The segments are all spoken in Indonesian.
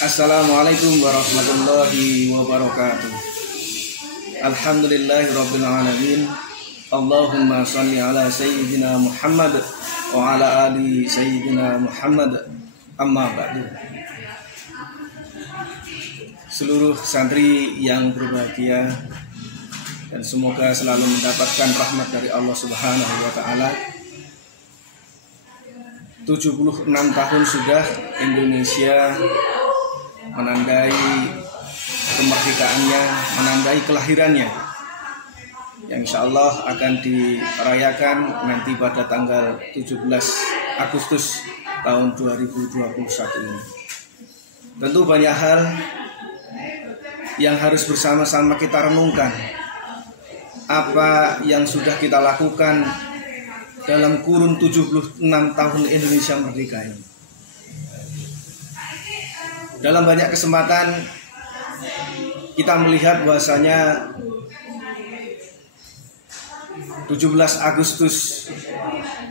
Assalamualaikum warahmatullahi wabarakatuh. Alhamdulillahirabbil alamin. Allahumma shalli ala sayyidina Muhammad wa ala ali sayyidina Muhammad. Amma ba'du. Seluruh santri yang berbahagia dan semoga selalu mendapatkan rahmat dari Allah Subhanahu wa taala. 76 tahun sudah Indonesia menandai kemerdekaannya, menandai kelahirannya, yang insya Allah akan dirayakan nanti pada tanggal 17 Agustus tahun 2021 ini. Tentu banyak hal yang harus bersama-sama kita renungkan. Apa yang sudah kita lakukan dalam kurun 76 tahun Indonesia merdeka ini. Dalam banyak kesempatan kita melihat bahwasanya 17 Agustus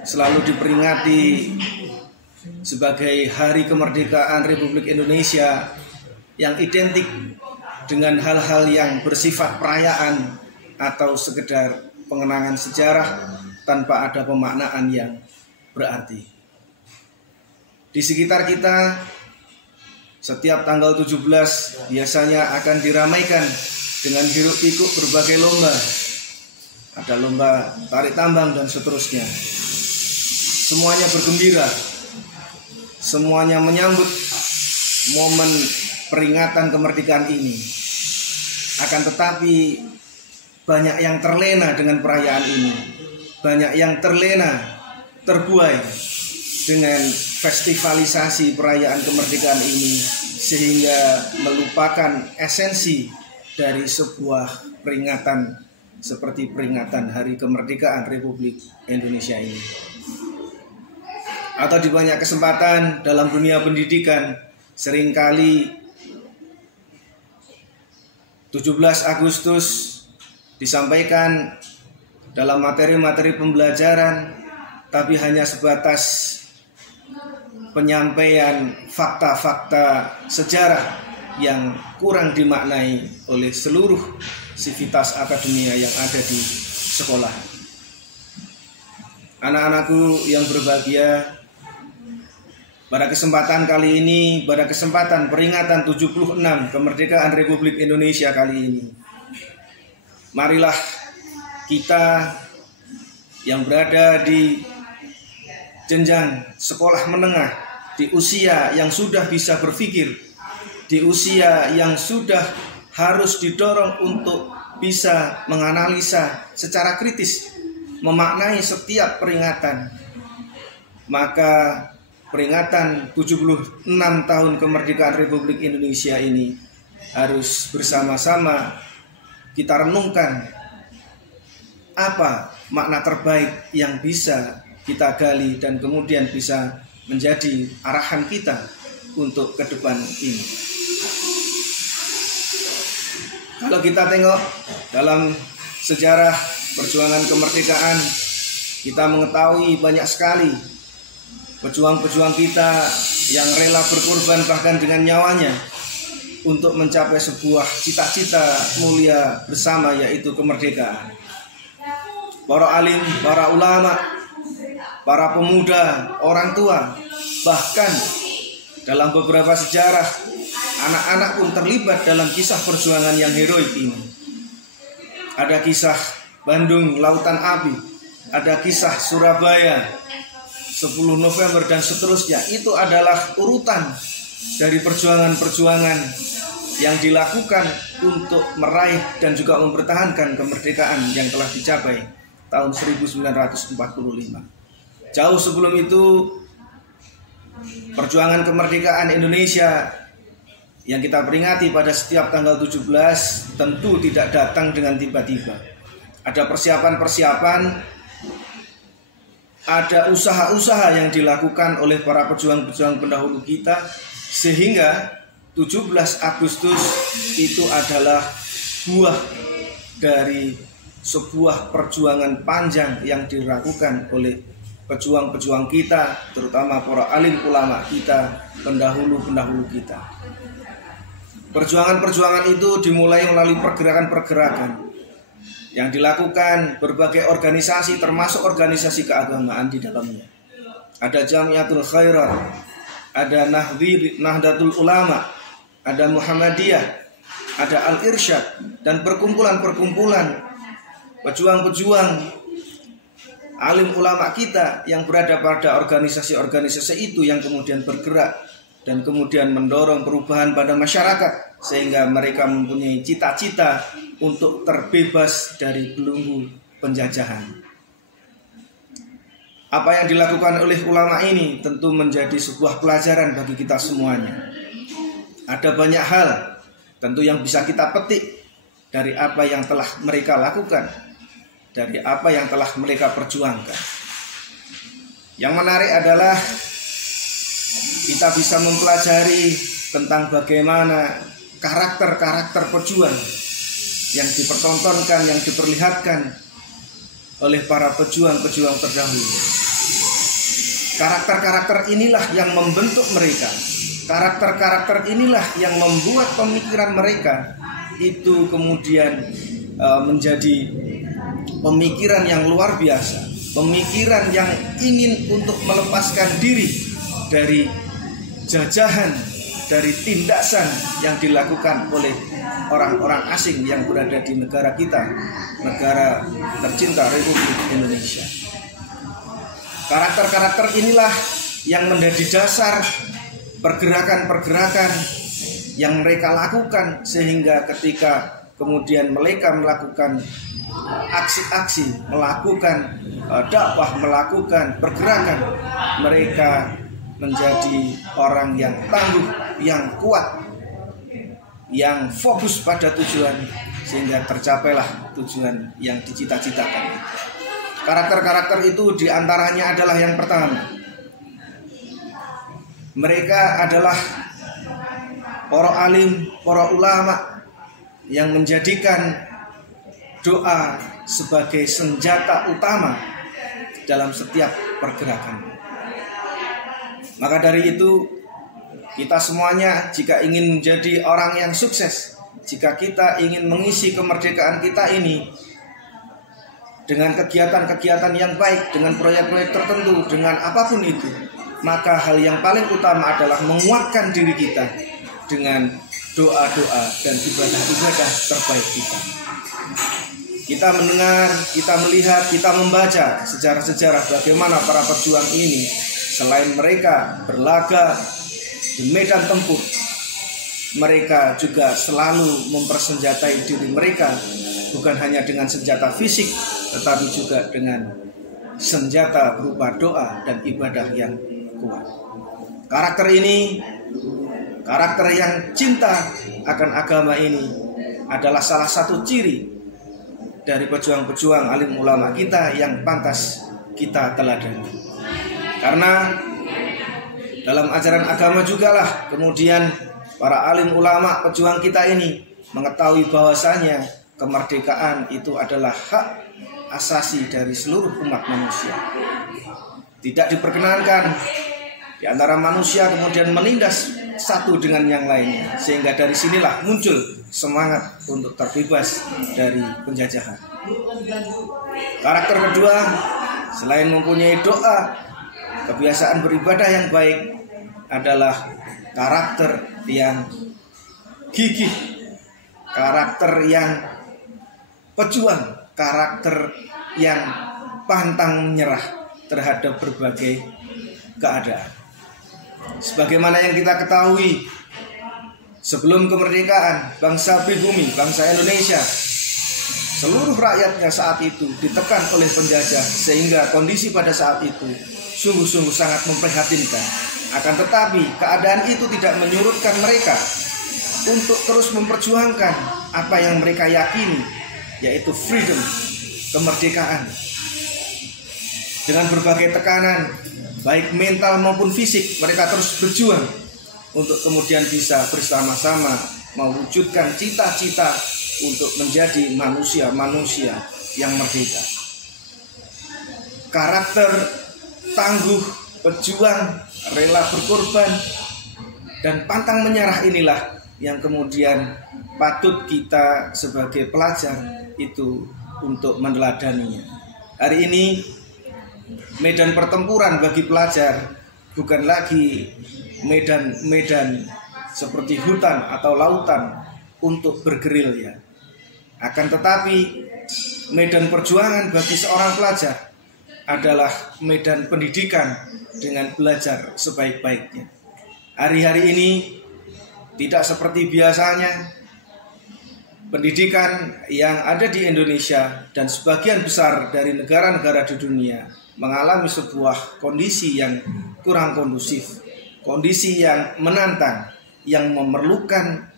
selalu diperingati sebagai Hari Kemerdekaan Republik Indonesia yang identik dengan hal-hal yang bersifat perayaan atau sekedar pengenangan sejarah tanpa ada pemaknaan yang berarti. Di sekitar kita, setiap tanggal 17 biasanya akan diramaikan dengan hiruk pikuk berbagai lomba. Ada lomba tarik tambang dan seterusnya. Semuanya bergembira. Semuanya menyambut momen peringatan kemerdekaan ini. Akan tetapi banyak yang terlena dengan perayaan ini. Banyak yang terlena, terbuai dengan festivalisasi perayaan kemerdekaan ini, sehingga melupakan esensi dari sebuah peringatan seperti peringatan Hari Kemerdekaan Republik Indonesia ini. Atau di banyak kesempatan dalam dunia pendidikan, seringkali 17 Agustus disampaikan dalam materi-materi pembelajaran, tapi hanya sebatas penyampaian fakta-fakta sejarah yang kurang dimaknai oleh seluruh sivitas akademia yang ada di sekolah. Anak-anakku yang berbahagia, pada kesempatan kali ini, pada kesempatan peringatan 76 kemerdekaan Republik Indonesia kali ini, marilah kita yang berada di jenjang sekolah menengah, di usia yang sudah bisa berpikir, di usia yang sudah harus didorong untuk bisa menganalisa secara kritis, memaknai setiap peringatan, maka peringatan 76 tahun kemerdekaan Republik Indonesia ini harus bersama-sama kita renungkan apa makna terbaik yang bisa kita gali dan kemudian bisa menjadi arahan kita untuk ke depan ini. Kalau kita tengok dalam sejarah perjuangan kemerdekaan, kita mengetahui banyak sekali pejuang-pejuang kita yang rela berkorban bahkan dengan nyawanya untuk mencapai sebuah cita-cita mulia bersama, yaitu kemerdekaan. Para alim, para ulama, para pemuda, orang tua, bahkan dalam beberapa sejarah anak-anak pun terlibat dalam kisah perjuangan yang heroik ini. Ada kisah Bandung Lautan Api, ada kisah Surabaya 10 November dan seterusnya. Itu adalah urutan dari perjuangan-perjuangan yang dilakukan untuk meraih dan juga mempertahankan kemerdekaan yang telah dicapai tahun 1945. Jauh sebelum itu, perjuangan kemerdekaan Indonesia yang kita peringati pada setiap tanggal 17 tentu tidak datang dengan tiba-tiba. Ada persiapan-persiapan, ada usaha-usaha yang dilakukan oleh para pejuang-pejuang pendahulu kita, sehingga 17 Agustus itu adalah buah dari sebuah perjuangan panjang yang dilakukan oleh pejuang-pejuang kita, terutama para alim ulama kita, pendahulu-pendahulu kita. Perjuangan-perjuangan itu dimulai melalui pergerakan-pergerakan yang dilakukan berbagai organisasi, termasuk organisasi keagamaan di dalamnya. Ada Jamiatul Khairat, ada Nahdlatul Ulama, ada Muhammadiyah, ada Al-Irsyad, dan perkumpulan-perkumpulan pejuang-pejuang alim ulama kita yang berada pada organisasi-organisasi itu yang kemudian bergerak dan kemudian mendorong perubahan pada masyarakat sehingga mereka mempunyai cita-cita untuk terbebas dari belenggu penjajahan. Apa yang dilakukan oleh ulama ini tentu menjadi sebuah pelajaran bagi kita semuanya. Ada banyak hal tentu yang bisa kita petik dari apa yang telah mereka lakukan, dari apa yang telah mereka perjuangkan. Yang menarik adalah kita bisa mempelajari tentang bagaimana karakter-karakter pejuang yang dipertontonkan, yang diperlihatkan oleh para pejuang-pejuang terdahulu. Karakter-karakter inilah yang membentuk mereka. Karakter-karakter inilah yang membuat pemikiran mereka itu kemudian menjadi pemikiran yang luar biasa, pemikiran yang ingin untuk melepaskan diri dari jajahan, dari tindasan yang dilakukan oleh orang-orang asing yang berada di negara kita, negara tercinta Republik Indonesia. Karakter-karakter inilah yang menjadi dasar pergerakan-pergerakan yang mereka lakukan sehingga ketika kemudian mereka melakukan aksi-aksi, melakukan dakwah, melakukan pergerakan, mereka menjadi orang yang tangguh, yang kuat, yang fokus pada tujuan sehingga tercapailah tujuan yang dicita-citakan. Karakter-karakter itu diantaranya adalah yang pertama, mereka adalah para alim, para ulama yang menjadikan doa sebagai senjata utama dalam setiap pergerakan. Maka dari itu kita semuanya jika ingin menjadi orang yang sukses, jika kita ingin mengisi kemerdekaan kita ini dengan kegiatan-kegiatan yang baik, dengan proyek-proyek tertentu, dengan apapun itu, maka hal yang paling utama adalah menguatkan diri kita dengan doa-doa dan ibadah-ibadah terbaik kita. Kita mendengar, kita melihat, kita membaca sejarah-sejarah bagaimana para pejuang ini selain mereka berlaga di medan tempur, mereka juga selalu mempersenjatai diri mereka bukan hanya dengan senjata fisik tetapi juga dengan senjata berupa doa dan ibadah yang kuat. Karakter ini, karakter yang cinta akan agama ini adalah salah satu ciri dari pejuang-pejuang alim ulama kita yang pantas kita teladani. Karena dalam ajaran agama jugalah kemudian para alim ulama pejuang kita ini mengetahui bahwasanya kemerdekaan itu adalah hak asasi dari seluruh umat manusia. Tidak diperkenankan di antara manusia kemudian menindas satu dengan yang lainnya, sehingga dari sinilah muncul semangat untuk terbebas dari penjajahan. Karakter kedua, selain mempunyai doa, kebiasaan beribadah yang baik, adalah karakter yang gigih, karakter yang pejuang, karakter yang pantang menyerah terhadap berbagai keadaan. Sebagaimana yang kita ketahui, sebelum kemerdekaan, bangsa pribumi, bangsa Indonesia, seluruh rakyatnya saat itu ditekan oleh penjajah sehingga kondisi pada saat itu sungguh-sungguh sangat memprihatinkan. Akan tetapi keadaan itu tidak menyurutkan mereka untuk terus memperjuangkan apa yang mereka yakini, yaitu freedom, kemerdekaan. Dengan berbagai tekanan, baik mental maupun fisik, mereka terus berjuang untuk kemudian bisa bersama-sama mewujudkan cita-cita untuk menjadi manusia-manusia yang merdeka. Karakter tangguh, pejuang, rela berkorban, dan pantang menyerah inilah yang kemudian patut kita sebagai pelajar itu untuk meneladaninya. Hari ini medan pertempuran bagi pelajar bukan lagi medan-medan seperti hutan atau lautan untuk bergerilya. Akan tetapi medan perjuangan bagi seorang pelajar adalah medan pendidikan dengan belajar sebaik-baiknya. Hari-hari ini tidak seperti biasanya. Pendidikan yang ada di Indonesia dan sebagian besar dari negara-negara di dunia mengalami sebuah kondisi yang kurang kondusif, kondisi yang menantang, yang memerlukan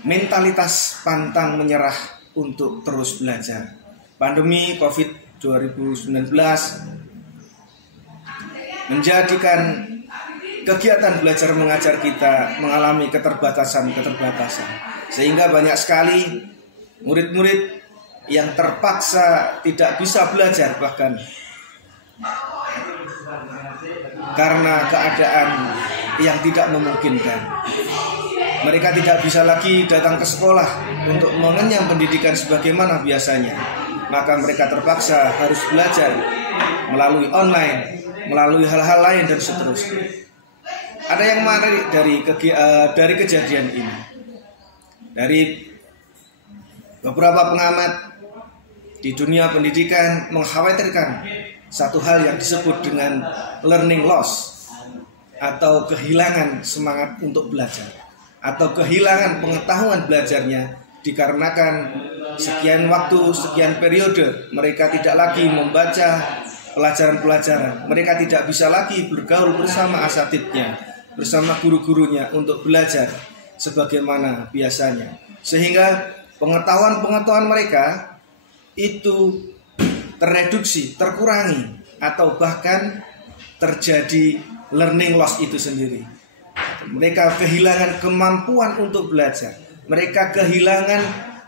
mentalitas pantang menyerah untuk terus belajar. Pandemi COVID 2019 menjadikan kegiatan belajar mengajar kita mengalami keterbatasan, sehingga banyak sekali murid-murid yang terpaksa tidak bisa belajar bahkan karena keadaan yang tidak memungkinkan. Mereka tidak bisa lagi datang ke sekolah untuk mengenyam pendidikan sebagaimana biasanya. Maka mereka terpaksa harus belajar melalui online, melalui hal-hal lain dan seterusnya. Ada yang menarik dari kejadian ini. Dari beberapa pengamat di dunia pendidikan mengkhawatirkan satu hal yang disebut dengan learning loss, atau kehilangan semangat untuk belajar, atau kehilangan pengetahuan belajarnya dikarenakan sekian waktu, sekian periode mereka tidak lagi membaca pelajaran-pelajaran, mereka tidak bisa lagi bergaul bersama asatidnya, bersama guru-gurunya untuk belajar sebagaimana biasanya, sehingga pengetahuan-pengetahuan mereka itu tereduksi, terkurangi, atau bahkan terjadi learning loss itu sendiri. Mereka kehilangan kemampuan untuk belajar, mereka kehilangan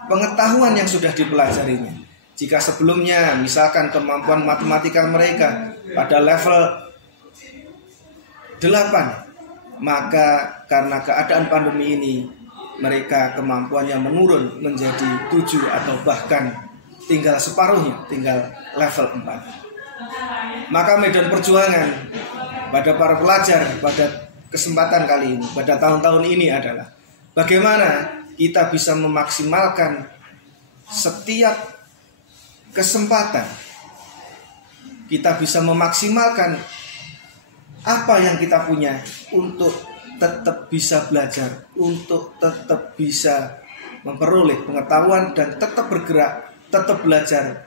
pengetahuan yang sudah dipelajarinya. Jika sebelumnya misalkan kemampuan matematika mereka pada level 8, maka karena keadaan pandemi ini mereka kemampuannya menurun menjadi 7 atau bahkan tinggal separuhnya, tinggal level 4. Maka medan perjuangan pada para pelajar pada kesempatan kali ini, pada tahun-tahun ini adalah bagaimana kita bisa memaksimalkan setiap kesempatan, kita bisa memaksimalkan apa yang kita punya untuk tetap bisa belajar, untuk tetap bisa memperoleh pengetahuan dan tetap bergerak, tetap belajar,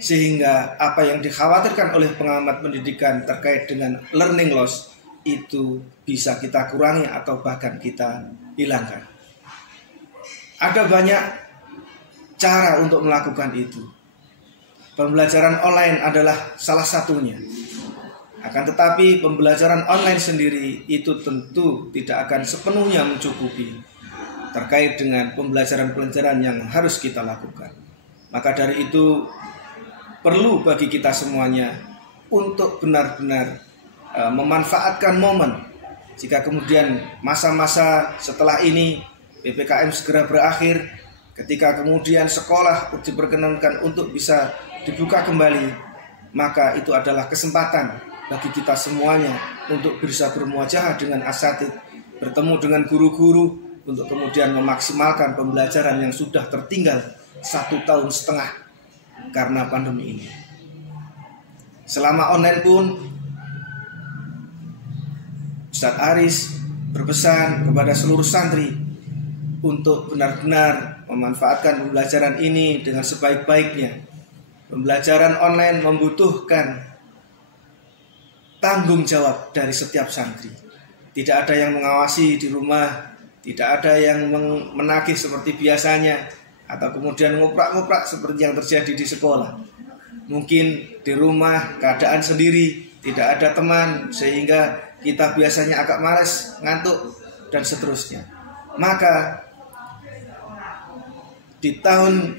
sehingga apa yang dikhawatirkan oleh pengamat pendidikan terkait dengan learning loss itu bisa kita kurangi atau bahkan kita hilangkan. Ada banyak cara untuk melakukan itu. Pembelajaran online adalah salah satunya. Akan tetapi pembelajaran online sendiri itu tentu tidak akan sepenuhnya mencukupi terkait dengan pembelajaran-pembelajaran yang harus kita lakukan. Maka dari itu perlu bagi kita semuanya untuk benar-benar memanfaatkan momen. Jika kemudian masa-masa setelah ini PPKM segera berakhir, ketika kemudian sekolah diperkenankan untuk bisa dibuka kembali, maka itu adalah kesempatan bagi kita semuanya untuk bisa bermuajahah dengan asatid, bertemu dengan guru-guru, untuk kemudian memaksimalkan pembelajaran yang sudah tertinggal 1,5 tahun karena pandemi ini. Selama online pun Ustadz Aris berpesan kepada seluruh santri untuk benar-benar memanfaatkan pembelajaran ini dengan sebaik-baiknya. Pembelajaran online membutuhkan tanggung jawab dari setiap santri. Tidak ada yang mengawasi di rumah, tidak ada yang menagih seperti biasanya, atau kemudian ngoprak-ngoprak seperti yang terjadi di sekolah. Mungkin di rumah keadaan sendiri, tidak ada teman, sehingga kita biasanya agak malas, ngantuk, dan seterusnya. Maka di tahun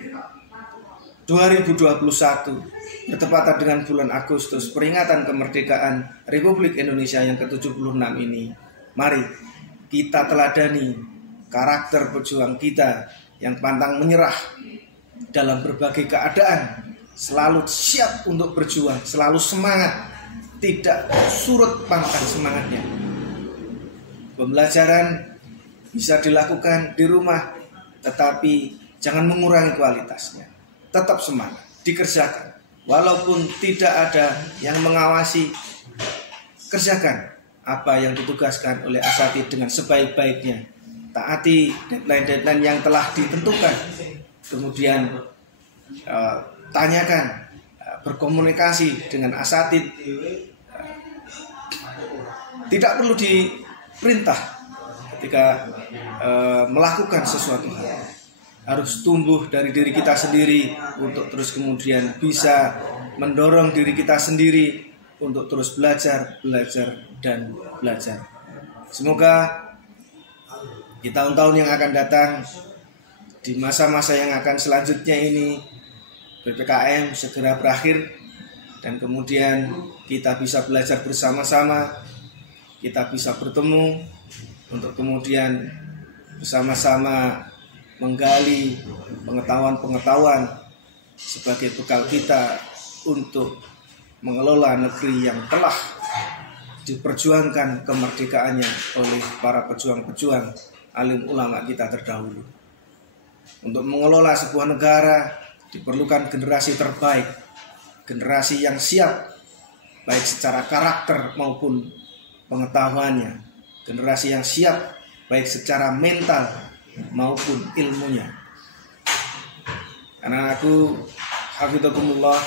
2021 bertepatan dengan bulan Agustus peringatan kemerdekaan Republik Indonesia yang ke-76 ini, mari kita teladani karakter pejuang kita yang pantang menyerah dalam berbagai keadaan, selalu siap untuk berjuang, selalu semangat, tidak surut pangkat semangatnya. Pembelajaran bisa dilakukan di rumah, tetapi jangan mengurangi kualitasnya. Tetap semangat, dikerjakan. Walaupun tidak ada yang mengawasi, kerjakan apa yang ditugaskan oleh asatidz dengan sebaik-baiknya. Taati deadline-deadline yang telah ditentukan. Kemudian tanyakan, berkomunikasi dengan asatidz. Tidak perlu diperintah ketika melakukan sesuatu hal. Harus tumbuh dari diri kita sendiri untuk terus kemudian bisa mendorong diri kita sendiri untuk terus belajar, dan belajar. Semoga di tahun-tahun yang akan datang, di masa-masa yang akan selanjutnya ini, PPKM segera berakhir dan kemudian kita bisa belajar bersama-sama, kita bisa bertemu untuk kemudian bersama-sama menggali pengetahuan-pengetahuan sebagai bekal kita untuk mengelola negeri yang telah diperjuangkan kemerdekaannya oleh para pejuang-pejuang alim ulama kita terdahulu. Untuk mengelola sebuah negara diperlukan generasi terbaik, generasi yang siap baik secara karakter maupun pengetahuannya, generasi yang siap baik secara mental maupun ilmunya. Karena aku hafidzakumullah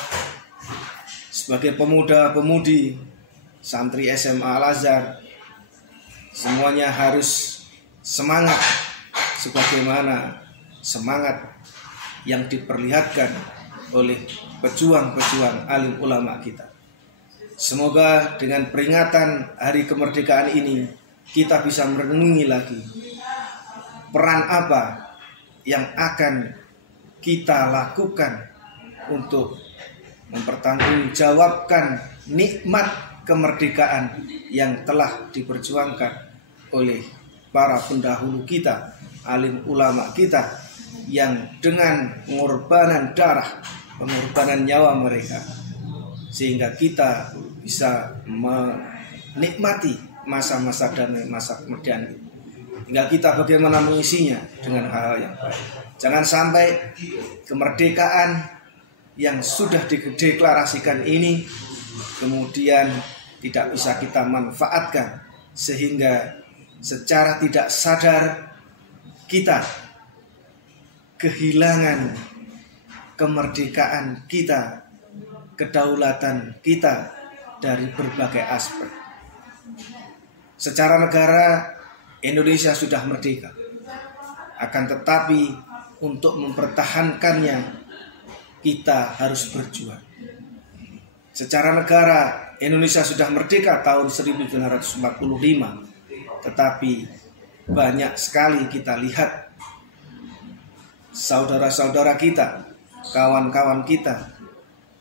sebagai pemuda-pemudi santri SMA Al-Azhar, semuanya harus semangat sebagaimana semangat yang diperlihatkan oleh pejuang-pejuang alim ulama kita. Semoga dengan peringatan hari kemerdekaan ini kita bisa merenungi lagi peran apa yang akan kita lakukan untuk mempertanggungjawabkan nikmat kemerdekaan yang telah diperjuangkan oleh para pendahulu kita, alim ulama kita, yang dengan pengorbanan darah, pengorbanan nyawa mereka, sehingga kita bisa menikmati masa-masa damai, masa kemerdekaan. Tinggal kita bagaimana mengisinya dengan hal-hal yang baik. Jangan sampai kemerdekaan yang sudah dideklarasikan ini kemudian tidak bisa kita manfaatkan, sehingga secara tidak sadar kita kehilangan kemerdekaan kita, kedaulatan kita dari berbagai aspek. Secara negara Indonesia sudah merdeka, akan tetapi untuk mempertahankannya kita harus berjuang. Secara negara Indonesia sudah merdeka tahun 1945, tetapi banyak sekali kita lihat saudara-saudara kita, kawan-kawan kita,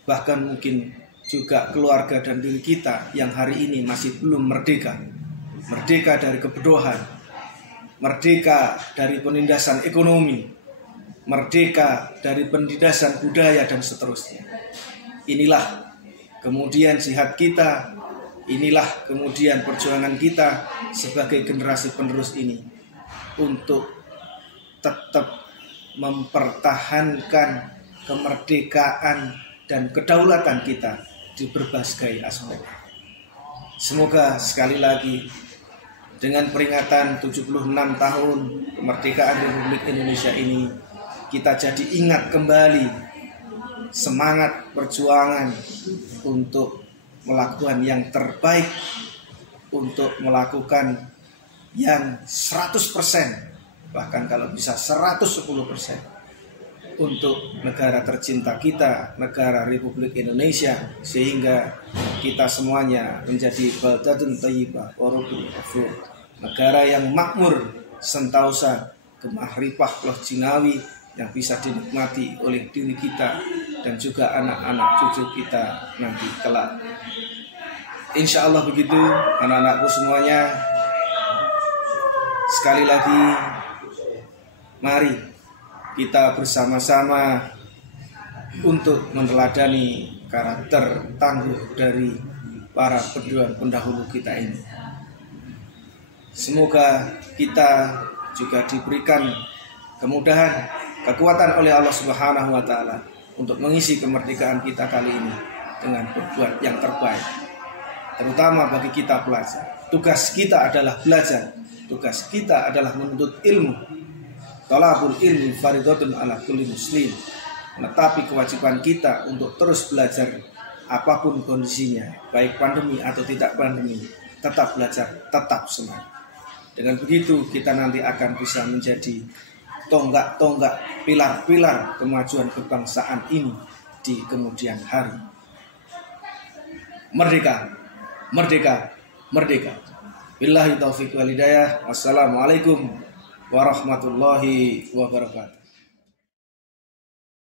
bahkan mungkin juga keluarga dan diri kita yang hari ini masih belum merdeka. Merdeka dari kebodohan, merdeka dari penindasan ekonomi, merdeka dari penindasan budaya dan seterusnya. Inilah kemudian jihad kita, inilah kemudian perjuangan kita sebagai generasi penerus ini untuk tetap mempertahankan kemerdekaan dan kedaulatan kita di berbagai aspek. Semoga sekali lagi dengan peringatan 76 tahun kemerdekaan Republik Indonesia ini, kita jadi ingat kembali semangat perjuangan untuk melakukan yang terbaik, untuk melakukan yang 100%, bahkan kalau bisa 110% untuk negara tercinta kita, negara Republik Indonesia, sehingga kita semuanya menjadi baldatun thayyibah wa rabbul ghafur, negara yang makmur sentausa gemah ripah loh jinawi yang bisa dinikmati oleh diri kita dan juga anak-anak cucu kita nanti kelak. Insya Allah begitu anak-anakku semuanya. Sekali lagi, mari kita bersama-sama untuk meneladani karakter tangguh dari para pejuang pendahulu kita ini. Semoga kita juga diberikan kemudahan, kekuatan oleh Allah Subhanahu wa Ta'ala untuk mengisi kemerdekaan kita kali ini dengan berbuat yang terbaik, terutama bagi kita pelajar. Tugas kita adalah belajar, tugas kita adalah menuntut ilmu. Thalabul ilmi fardhatun ala kulli muslim. Tetapi kewajiban kita untuk terus belajar apapun kondisinya, baik pandemi atau tidak pandemi, tetap belajar, tetap semangat. Dengan begitu kita nanti akan bisa menjadi tonggak-tonggak, pilar-pilar kemajuan kebangsaan ini di kemudian hari. Merdeka, merdeka, merdeka. Billahi taufiq wal hidayah. Wassalamualaikum warahmatullahi wabarakatuh.